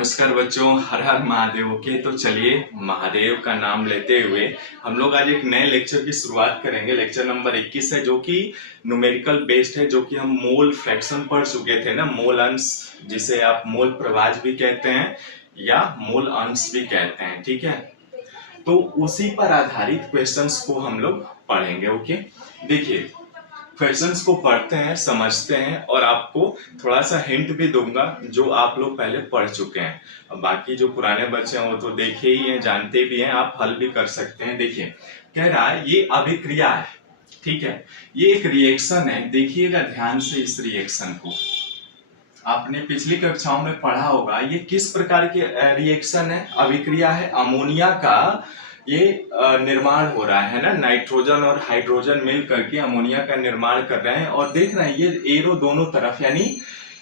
नमस्कार बच्चों, हर हर महादेव। ओके, तो चलिए महादेव का नाम लेते हुए हम लोग आज एक नए लेक्चर की शुरुआत करेंगे। लेक्चर नंबर 21 है, जो कि न्यूमेरिकल बेस्ड है, जो कि हम मोल फ्रैक्शन पढ़ चुके थे ना। मोल अंश, जिसे आप मोल प्रभाज भी कहते हैं या मोल अंश भी कहते हैं, ठीक है। तो उसी पर आधारित क्वेश्चंस को हम लोग पढ़ेंगे। ओके, देखिए क्वेश्चंस को पढ़ते हैं, समझते हैं और आपको थोड़ा सा हिंट भी दूंगा जो आप लोग पहले पढ़ चुके हैं। अब बाकी जो पुराने बच्चे हैं वो तो देखे ही हैं, जानते भी हैं, आप हल भी कर सकते हैं। देखिए कह रहा है ये अभिक्रिया है, ठीक है, ये एक रिएक्शन है। देखिएगा ध्यान से इस रिएक्शन को, आपने पिछली कक्षाओं में पढ़ा होगा। ये किस प्रकार के रिएक्शन है? अभिक्रिया है। अमोनिया का ये निर्माण हो रहा है ना, नाइट्रोजन और हाइड्रोजन मिल करके अमोनिया का निर्माण कर रहे हैं। और देख रहे हैं ये एरो दोनों तरफ, यानी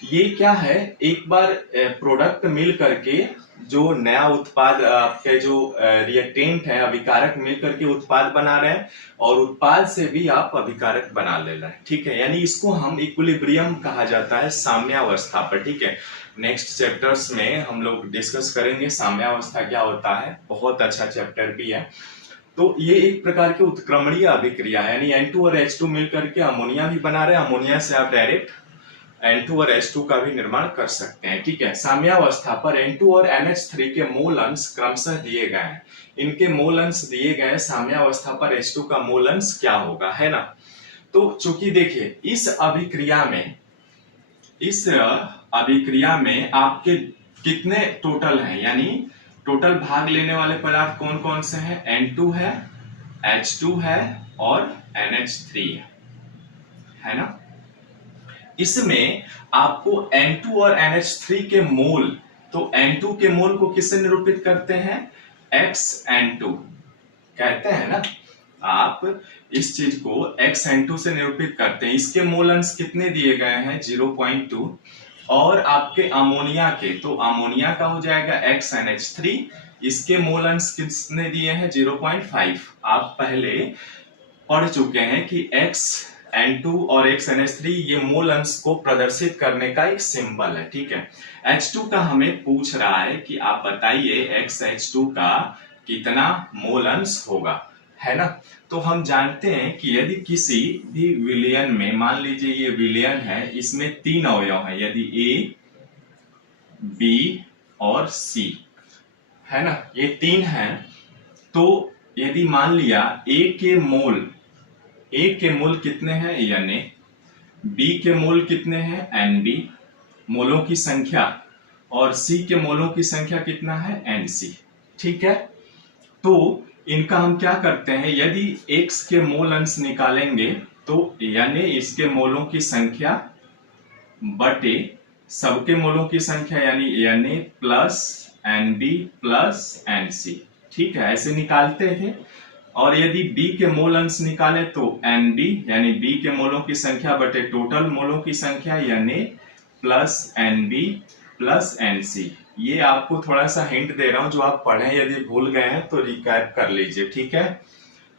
ये क्या है, एक बार प्रोडक्ट मिल करके जो नया उत्पाद आपके जो रिएक्टेंट है, अभिकारक मिल करके उत्पाद बना रहे हैं और उत्पाद से भी आप अभिकारक बना ले रहे हैं, ठीक है। यानी इसको हम इक्विलिब्रियम कहा जाता है, साम्यावस्था पर, ठीक है। नेक्स्ट चैप्टर्स में हम लोग डिस्कस करेंगे साम्यावस्था क्या होता है, बहुत अच्छा चैप्टर भी है। तो ये एक प्रकार की उत्क्रमणीय अभिक्रिया है, यानी N2 और H2 मिल करके अमोनिया भी बना रहे हैं। अमोनिया से आप डायरेक्ट N2 और H2 का भी निर्माण कर सकते हैं, ठीक है। साम्यावस्था पर N2 और NH3 के मोल अंश क्रमशः दिए गए हैं। इनके मोल अंश दिए गए, साम्यावस्था पर H2 का मोल अंश क्या होगा, है ना। तो चूंकि देखिए इस अभिक्रिया में आपके कितने टोटल हैं, यानी टोटल भाग लेने वाले पदार्थ कौन कौन से हैं? N2 है, H2 है और NH3 है ना। इसमें आपको N2 और NH3 के मोल, तो N2 के मोल को किससे निरूपित करते हैं? XN2 कहते हैं ना। आप इस चीज को XN2 से निरूपित करते हैं। इसके मोल अंश कितने दिए गए हैं? 0.2। और आपके अमोनिया के, तो अमोनिया का हो जाएगा XNH3, इसके मोल अंश कितने दिए हैं? 0.5। आप पहले पढ़ चुके हैं कि XN2 और XNH3 ये मोल अंश को प्रदर्शित करने का एक सिंबल है, ठीक है। H2 का हमें पूछ रहा है कि आप बताइए XH2 का कितना मोल अंश होगा, है ना। तो हम जानते हैं कि यदि किसी भी विलयन में, मान लीजिए ये विलयन है, इसमें 3 अवयव हैं, यदि A, B और C है ना, ये 3 हैं। तो यदि मान लिया A के मोल कितने हैं? Na। B के मोल कितने हैं? Nb, मोलों की संख्या, और C के मोलों की संख्या कितना है? Nc, ठीक है। तो इनका हम क्या करते हैं, यदि X के मोल अंश निकालेंगे तो यानी इसके मोलों की संख्या बटे सबके मोलों की संख्या, यानी Na plus Nb plus Nc, ठीक है, ऐसे निकालते हैं। और यदि B के मोल अंश निकाले तो Nb, यानी B के मोलों की संख्या बटे टोटल मोलों की संख्या, Na plus Nb plus Nc। ये आपको थोड़ा सा हिंट दे रहा हूं, जो आप पढ़े, यदि भूल गए हैं तो रिकैप कर लीजिए, ठीक है।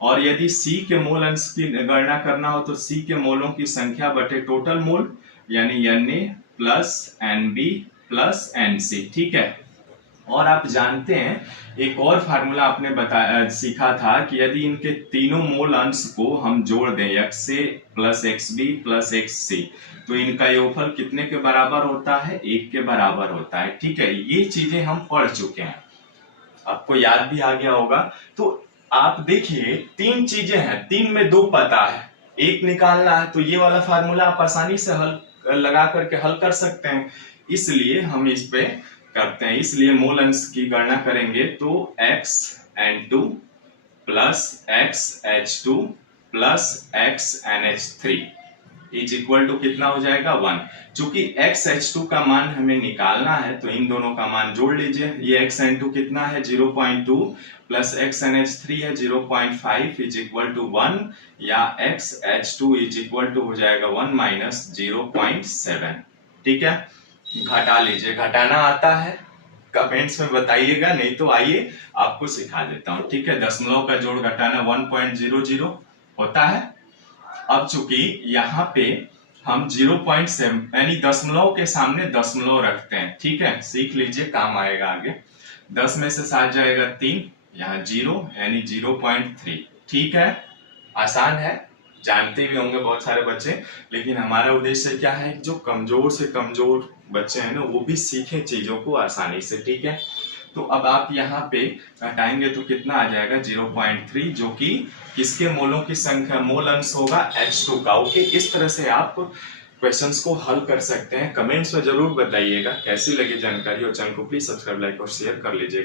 और यदि C के मोल अंश की गणना करना हो तो C के मोलों की संख्या बटे टोटल मोल, यानी Na plus Nb plus Nc, ठीक है। और आप जानते हैं एक और फार्मूला आपने सीखा था कि यदि इनके तीनों मोल अंश को हम जोड़ दें, XA plus XB plus XC, तो इनका योगफल कितने के बराबर होता है? 1 के बराबर होता है, ठीक है। ये चीजें हम पढ़ चुके हैं, आपको याद भी आ गया होगा। तो आप देखिए 3 चीजें हैं, 3 में 2 पता है, 1 निकालना है, तो ये वाला फार्मूला आप आसानी से लगा करके हल कर सकते हैं। इसलिए हम इस पे करते हैं, इसलिए मोल अंश की गणना करेंगे तो XN2 plus XH2 plus XNH3 is equal to कितना हो जाएगा? 1। चूंकि XH2 का मान हमें निकालना है तो इन दोनों का मान जोड़ लीजिए। ये XN2 कितना है? 0.2 प्लस XNH3 है 0.5 इज इक्वल टू 1, या XH2 इज इक्वल टू हो जाएगा 1 माइनस 0.7, ठीक है। घटा लीजिए, घटाना आता है कमेंट्स में बताइएगा, नहीं तो आइए आपको सिखा देता हूं, ठीक है। दशमलव का जोड़ घटाना 1.00 होता है। अब चूंकि यहाँ पे हम 0.7 यानी दशमलव के सामने दशमलव रखते हैं। ठीक है, सीख लीजिए, काम आएगा आगे। 10 में से 7 जाएगा 3, यहाँ 0 यानी 0.3। ठीक है, आसान है, जानते भी होंगे बहुत सारे बच्चे, लेकिन हमारा उद्देश्य क्या है कि जो कमजोर से कमजोर बच्चे हैं ना वो भी सीखे चीजों को आसानी से। ठीक है, तो अब आप यहाँ पे घटाएंगे तो कितना आ जाएगा 0.3, जो कि किसके मोलों की संख्या, मोल अंश होगा H2 का। ओके, इस तरह से आप क्वेश्चंस को हल कर सकते हैं। कमेंट्स में जरूर बताइएगा कैसी लगी जानकारी, और चैनल को प्लीज सब्सक्राइब, लाइक और शेयर कर लीजिएगा।